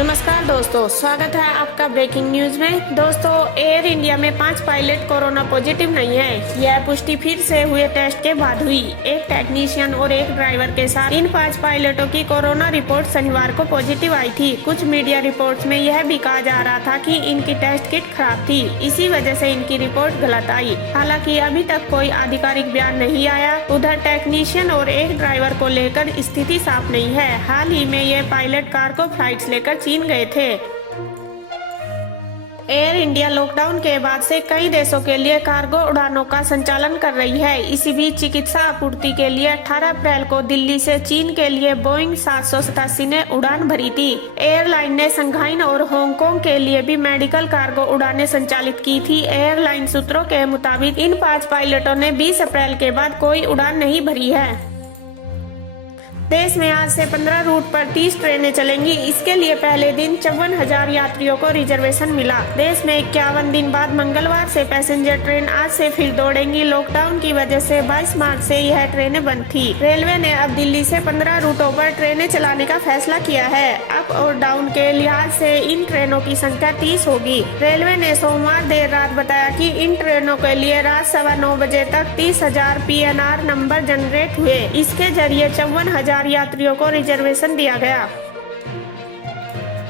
नमस्कार दोस्तों, स्वागत है आपका ब्रेकिंग न्यूज में। दोस्तों, एयर इंडिया में 5 पायलट कोरोना पॉजिटिव नहीं है। यह पुष्टि फिर से हुए टेस्ट के बाद हुई। एक टेक्नीशियन और एक ड्राइवर के साथ इन 5 पायलटों की कोरोना रिपोर्ट शनिवार को पॉजिटिव आई थी। कुछ मीडिया रिपोर्ट्स में यह भी कहा जा रहा था कि इनकी टेस्ट किट खराब थी, इसी वजह से इनकी रिपोर्ट गलत आई। हालांकि अभी तक कोई आधिकारिक बयान नहीं आया। उधर टेक्नीशियन और एक ड्राइवर को लेकर स्थिति साफ नहीं है। हाल ही में ये पायलट कार्गो फ्लाइट्स लेकर चीन गए थे। एयर इंडिया लॉकडाउन के बाद से कई देशों के लिए कार्गो उड़ानों का संचालन कर रही है। इसी बीच चिकित्सा आपूर्ति के लिए 18 अप्रैल को दिल्ली से चीन के लिए बोइंग 787 ने उड़ान भरी थी। एयरलाइन ने शंघाई और हांगकांग के लिए भी मेडिकल कार्गो उड़ानें संचालित की थी। एयरलाइन सूत्रों के मुताबिक इन 5 पायलटों ने 20 अप्रैल के बाद कोई उड़ान नहीं भरी है। देश में आज से 15 रूट पर 30 ट्रेनें चलेंगी। इसके लिए पहले दिन 54,000 यात्रियों को रिजर्वेशन मिला। देश में 51 दिन बाद मंगलवार से पैसेंजर ट्रेन आज से फिर दौड़ेंगी। लॉकडाउन की वजह से 22 मार्च से यह ट्रेनें बंद थी। रेलवे ने अब दिल्ली से 15 रूटों पर ट्रेनें चलाने का फैसला किया है। अप और डाउन के लिहाज से इन ट्रेनों की संख्या 30 होगी। रेलवे ने सोमवार देर रात बताया कि इन ट्रेनों के लिए रात 9:15 बजे तक 30,000 PNR नंबर जनरेट हुए। इसके जरिए 54,000 यात्रियों को रिजर्वेशन दिया गया।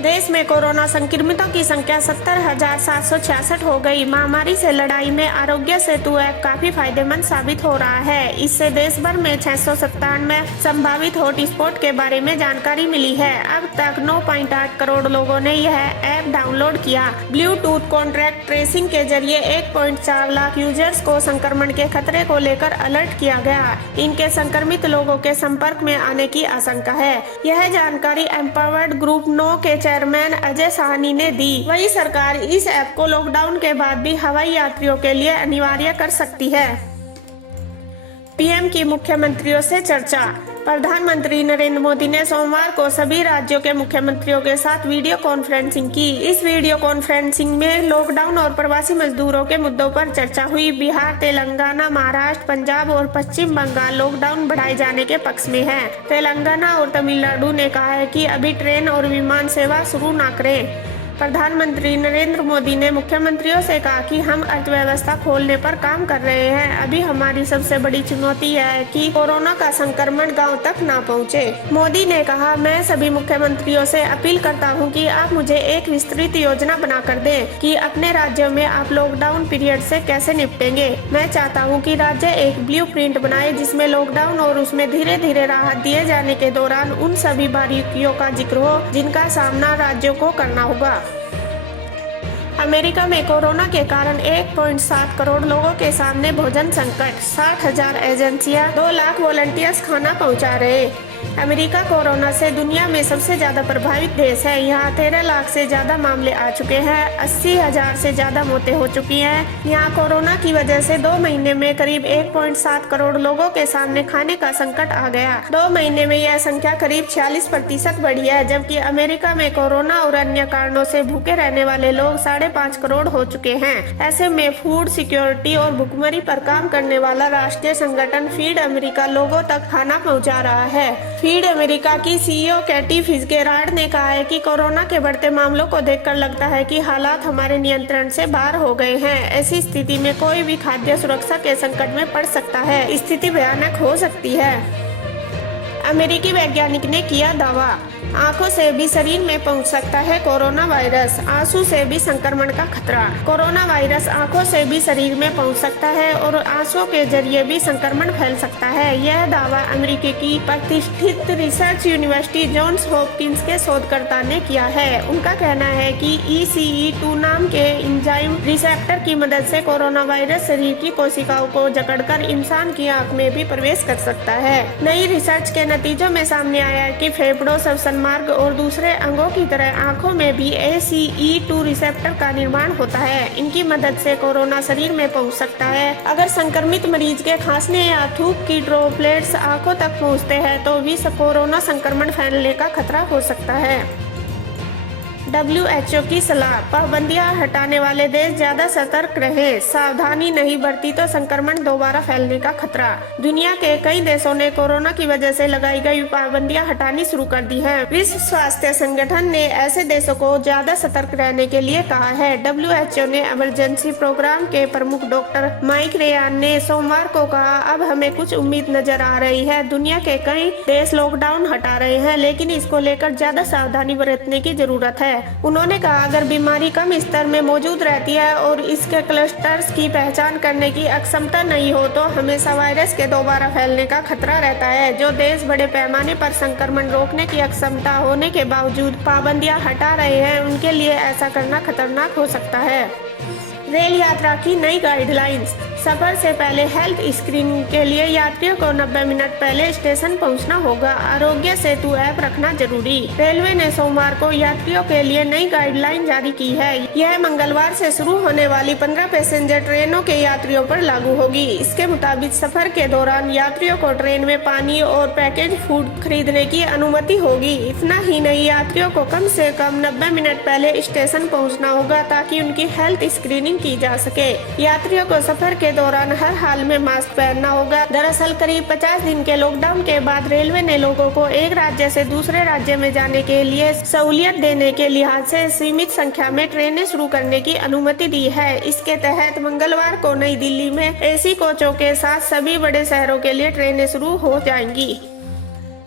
देश में कोरोना संक्रमितों की संख्या 70,766 हो गई। महामारी से लड़ाई में आरोग्य सेतु ऐप काफी फायदेमंद साबित हो रहा है। इससे देश भर में 697 संभावित हॉटस्पॉट के बारे में जानकारी मिली है। अब तक 9.8 करोड़ लोगों ने यह ऐप डाउनलोड किया। ब्लूटूथ कॉन्टैक्ट ट्रेसिंग के जरिए 1.4 लाख यूजर्स को संक्रमण के खतरे को लेकर अलर्ट किया गया। इनके संक्रमित लोगों के संपर्क में आने की आशंका है। यह जानकारी एम्पावर्ड ग्रुप 9 के चेयरमैन अजय साहनी ने दी। वही सरकार इस ऐप को लॉकडाउन के बाद भी हवाई यात्रियों के लिए अनिवार्य कर सकती है। पीएम की मुख्यमंत्रियों से चर्चा। प्रधानमंत्री नरेंद्र मोदी ने सोमवार को सभी राज्यों के मुख्यमंत्रियों के साथ वीडियो कॉन्फ्रेंसिंग की। इस वीडियो कॉन्फ्रेंसिंग में लॉकडाउन और प्रवासी मजदूरों के मुद्दों पर चर्चा हुई। बिहार, तेलंगाना, महाराष्ट्र, पंजाब और पश्चिम बंगाल लॉकडाउन बढ़ाए जाने के पक्ष में है। तेलंगाना और तमिलनाडु ने कहा है कि अभी ट्रेन और विमान सेवा शुरू न करें। प्रधानमंत्री नरेंद्र मोदी ने मुख्यमंत्रियों से कहा कि हम अर्थव्यवस्था खोलने पर काम कर रहे हैं। अभी हमारी सबसे बड़ी चुनौती है कि कोरोना का संक्रमण गांव तक ना पहुंचे। मोदी ने कहा, मैं सभी मुख्यमंत्रियों से अपील करता हूं कि आप मुझे एक विस्तृत योजना बनाकर दें कि अपने राज्यों में आप लॉकडाउन पीरियड से कैसे निपटेंगे। मैं चाहता हूं कि राज्य एक ब्लूप्रिंट बनाए जिसमें लॉकडाउन और उसमें धीरे धीरे राहत दिए जाने के दौरान उन सभी बारीकियों का जिक्र हो जिनका सामना राज्यों को करना होगा। अमेरिका में कोरोना के कारण 1.7 करोड़ लोगों के सामने भोजन संकट। 60,000 एजेंसियां 2 लाख वॉलंटियर्स खाना पहुंचा रहे। अमेरिका कोरोना से दुनिया में सबसे ज्यादा प्रभावित देश है। यहाँ 13 लाख से ज्यादा मामले आ चुके हैं। 80,000 से ज्यादा मौतें हो चुकी हैं। यहाँ कोरोना की वजह से 2 महीने में करीब 1.7 करोड़ लोगों के सामने खाने का संकट आ गया। 2 महीने में यह संख्या करीब 46% बढ़ी है, जबकि अमेरिका में कोरोना और अन्य कारणों से भूखे रहने वाले लोग 5.5 करोड़ हो चुके हैं। ऐसे में फूड सिक्योरिटी और भुखमरी पर काम करने वाला राष्ट्रीय संगठन फीड अमेरिका लोगों तक खाना पहुँचा रहा है। फीड अमेरिका की CEO कैटी फिट्जगेराल्ड ने कहा है कि कोरोना के बढ़ते मामलों को देखकर लगता है कि हालात हमारे नियंत्रण से बाहर हो गए हैं। ऐसी स्थिति में कोई भी खाद्य सुरक्षा के संकट में पड़ सकता है। स्थिति भयानक हो सकती है। अमेरिकी वैज्ञानिक ने किया दावा, आंखों से भी शरीर में पहुंच सकता है कोरोना वायरस। आंसू से भी संक्रमण का खतरा। कोरोना वायरस आंखों से भी शरीर में पहुंच सकता है और आंसुओं के जरिए भी संक्रमण फैल सकता है। यह दावा अमेरिकी की प्रतिष्ठित रिसर्च यूनिवर्सिटी जॉन्स हॉपकिंस के शोधकर्ता ने किया है। उनका कहना है कि ECE2 नाम के एंजाइम रिसेप्टर की मदद से कोरोना वायरस शरीर की कोशिकाओं को जकड़कर इंसान की आंख में भी प्रवेश कर सकता है। नई रिसर्च के नतीजों में सामने आया है कि फेफड़ों, मार्ग और दूसरे अंगों की तरह आंखों में भी ACE2 रिसेप्टर का निर्माण होता है। इनकी मदद से कोरोना शरीर में पहुंच सकता है। अगर संक्रमित मरीज के खांसने या थूक की ड्रॉपलेट्स आंखों तक पहुंचते हैं तो भी कोरोना संक्रमण फैलने का खतरा हो सकता है। WHO की सलाह, पाबंदियां हटाने वाले देश ज्यादा सतर्क रहे, सावधानी नहीं बरती तो संक्रमण दोबारा फैलने का खतरा। दुनिया के कई देशों ने कोरोना की वजह से लगाई गई पाबंदियां हटानी शुरू कर दी हैं। विश्व स्वास्थ्य संगठन ने ऐसे देशों को ज्यादा सतर्क रहने के लिए कहा है। WHO ने इमरजेंसी प्रोग्राम के प्रमुख डॉक्टर माइक रेयान ने सोमवार को कहा, अब हमें कुछ उम्मीद नजर आ रही है। दुनिया के कई देश लॉकडाउन हटा रहे हैं, लेकिन इसको लेकर ज्यादा सावधानी बरतने की जरूरत है। उन्होंने कहा, अगर बीमारी कम स्तर में मौजूद रहती है और इसके क्लस्टर्स की पहचान करने की अक्षमता नहीं हो तो हमेशा वायरस के दोबारा फैलने का खतरा रहता है। जो देश बड़े पैमाने पर संक्रमण रोकने की अक्षमता होने के बावजूद पाबंदियां हटा रहे हैं, उनके लिए ऐसा करना खतरनाक हो सकता है। रेल यात्रा की नई गाइडलाइंस, सफर से पहले हेल्थ स्क्रीनिंग के लिए यात्रियों को 90 मिनट पहले स्टेशन पहुंचना होगा। आरोग्य सेतु ऐप रखना जरूरी। रेलवे ने सोमवार को यात्रियों के लिए नई गाइडलाइन जारी की है। यह मंगलवार से शुरू होने वाली 15 पैसेंजर ट्रेनों के यात्रियों पर लागू होगी। इसके मुताबिक सफर के दौरान यात्रियों को ट्रेन में पानी और पैकेज फूड खरीदने की अनुमति होगी। इतना ही नहीं, यात्रियों को कम से कम 90 मिनट पहले स्टेशन पहुँचना होगा ताकि उनकी हेल्थ स्क्रीनिंग की जा सके। यात्रियों को सफर के दौरान हर हाल में मास्क पहनना होगा। दरअसल करीब 50 दिन के लॉकडाउन के बाद रेलवे ने लोगों को एक राज्य से दूसरे राज्य में जाने के लिए सहूलियत देने के लिहाज से सीमित संख्या में ट्रेनें शुरू करने की अनुमति दी है। इसके तहत मंगलवार को नई दिल्ली में AC कोचों के साथ सभी बड़े शहरों के लिए ट्रेनें शुरू हो जाएंगी।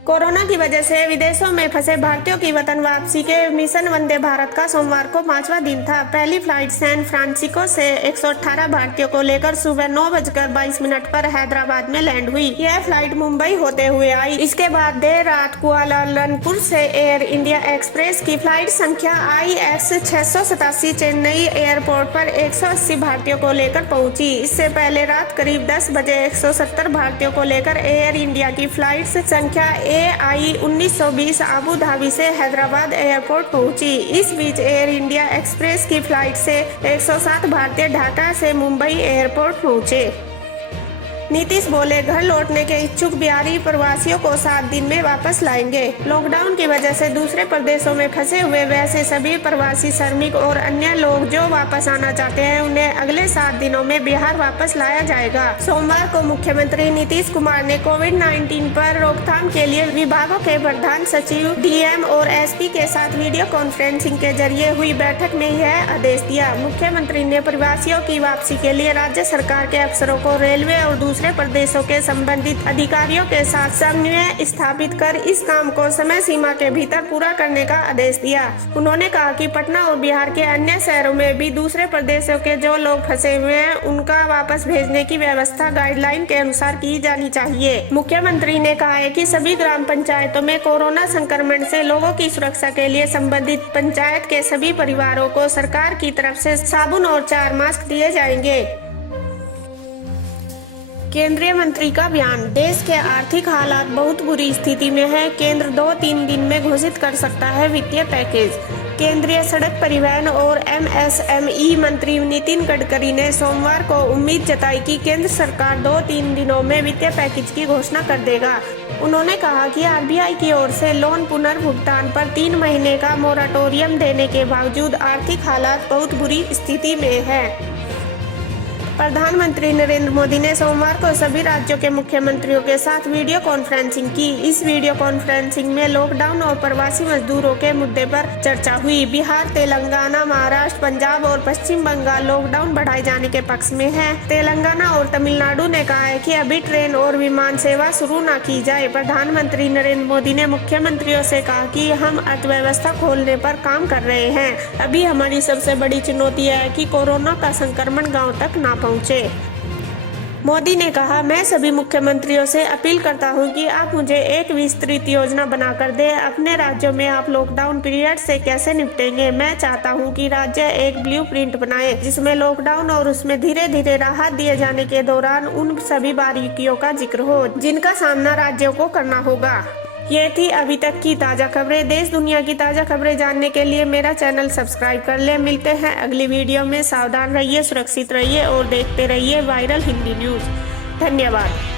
कोरोना की वजह से विदेशों में फंसे भारतीयों की वतन वापसी के मिशन वंदे भारत का सोमवार को 5वां दिन था। पहली फ्लाइट सैन फ्रांसिस्को से 118 भारतीयों को लेकर सुबह 9:22 पर हैदराबाद में लैंड हुई। यह फ्लाइट मुंबई होते हुए आई। इसके बाद देर रात कुआलालंपुर से एयर इंडिया एक्सप्रेस की फ्लाइट संख्या IX 687 चेन्नई एयरपोर्ट पर 180 भारतीयों को लेकर पहुंची। इससे पहले रात करीब 10 बजे 170 भारतीयों को लेकर एयर इंडिया की फ्लाइट संख्या AI 1920 आबू धाबी से हैदराबाद एयरपोर्ट पहुंची। इस बीच एयर इंडिया एक्सप्रेस की फ्लाइट से 107 भारतीय ढाका से मुंबई एयरपोर्ट पहुंचे। नीतीश बोले, घर लौटने के इच्छुक बिहारी प्रवासियों को 7 दिन में वापस लाएंगे। लॉकडाउन की वजह से दूसरे प्रदेशों में फंसे हुए वैसे सभी प्रवासी श्रमिक और अन्य लोग जो वापस आना चाहते हैं, उन्हें अगले 7 दिनों में बिहार वापस लाया जाएगा। सोमवार को मुख्यमंत्री नीतीश कुमार ने कोविड-19 पर रोकथाम के लिए विभागों के प्रधान सचिव, DM और SP के साथ वीडियो कॉन्फ्रेंसिंग के जरिए हुई बैठक में यह आदेश दिया। मुख्यमंत्री ने प्रवासियों की वापसी के लिए राज्य सरकार के अफसरों को रेलवे और दूसरे प्रदेशों के संबंधित अधिकारियों के साथ समन्वय स्थापित कर इस काम को समय सीमा के भीतर पूरा करने का आदेश दिया। उन्होंने कहा कि पटना और बिहार के अन्य शहरों में भी दूसरे प्रदेशों के जो लोग फंसे हुए हैं, उनका वापस भेजने की व्यवस्था गाइडलाइन के अनुसार की जानी चाहिए। मुख्यमंत्री ने कहा है कि सभी ग्राम पंचायतों में कोरोना संक्रमण से लोगों की सुरक्षा के लिए संबंधित पंचायत के सभी परिवारों को सरकार की तरफ से साबुन और 4 मास्क दिए जाएंगे। केंद्रीय मंत्री का बयान, देश के आर्थिक हालात बहुत बुरी स्थिति में है। केंद्र 2-3 दिन में घोषित कर सकता है वित्तीय पैकेज। केंद्रीय सड़क परिवहन और MSME मंत्री नितिन गडकरी ने सोमवार को उम्मीद जताई कि केंद्र सरकार 2-3 दिनों में वित्तीय पैकेज की घोषणा कर देगा। उन्होंने कहा कि RBI की ओर से लोन पुनर्भुगतान पर 3 महीने का मोराटोरियम देने के बावजूद आर्थिक हालात बहुत बुरी स्थिति में है। प्रधानमंत्री नरेंद्र मोदी ने सोमवार को सभी राज्यों के मुख्यमंत्रियों के साथ वीडियो कॉन्फ्रेंसिंग की। इस वीडियो कॉन्फ्रेंसिंग में लॉकडाउन और प्रवासी मजदूरों के मुद्दे पर चर्चा हुई। बिहार, तेलंगाना, महाराष्ट्र, पंजाब और पश्चिम बंगाल लॉकडाउन बढ़ाए जाने के पक्ष में है। तेलंगाना और तमिलनाडु ने कहा है कि अभी ट्रेन और विमान सेवा शुरू न की जाए। प्रधानमंत्री नरेंद्र मोदी ने मुख्यमंत्रियों से कहा कि हम अर्थव्यवस्था खोलने पर काम कर रहे हैं। अभी हमारी सबसे बड़ी चुनौती है कि कोरोना का संक्रमण गाँव तक न पहुंचे। मोदी ने कहा, मैं सभी मुख्यमंत्रियों से अपील करता हूं कि आप मुझे एक विस्तृत योजना बनाकर दें। अपने राज्यों में आप लॉकडाउन पीरियड से कैसे निपटेंगे। मैं चाहता हूं कि राज्य एक ब्लूप्रिंट बनाए जिसमें लॉकडाउन और उसमें धीरे धीरे राहत दिए जाने के दौरान उन सभी बारीकियों का जिक्र हो जिनका सामना राज्यों को करना होगा। ये थी अभी तक की ताज़ा खबरें। देश दुनिया की ताज़ा खबरें जानने के लिए मेरा चैनल सब्सक्राइब कर ले। मिलते हैं अगली वीडियो में। सावधान रहिए, सुरक्षित रहिए और देखते रहिए वायरल हिंदी न्यूज़। धन्यवाद।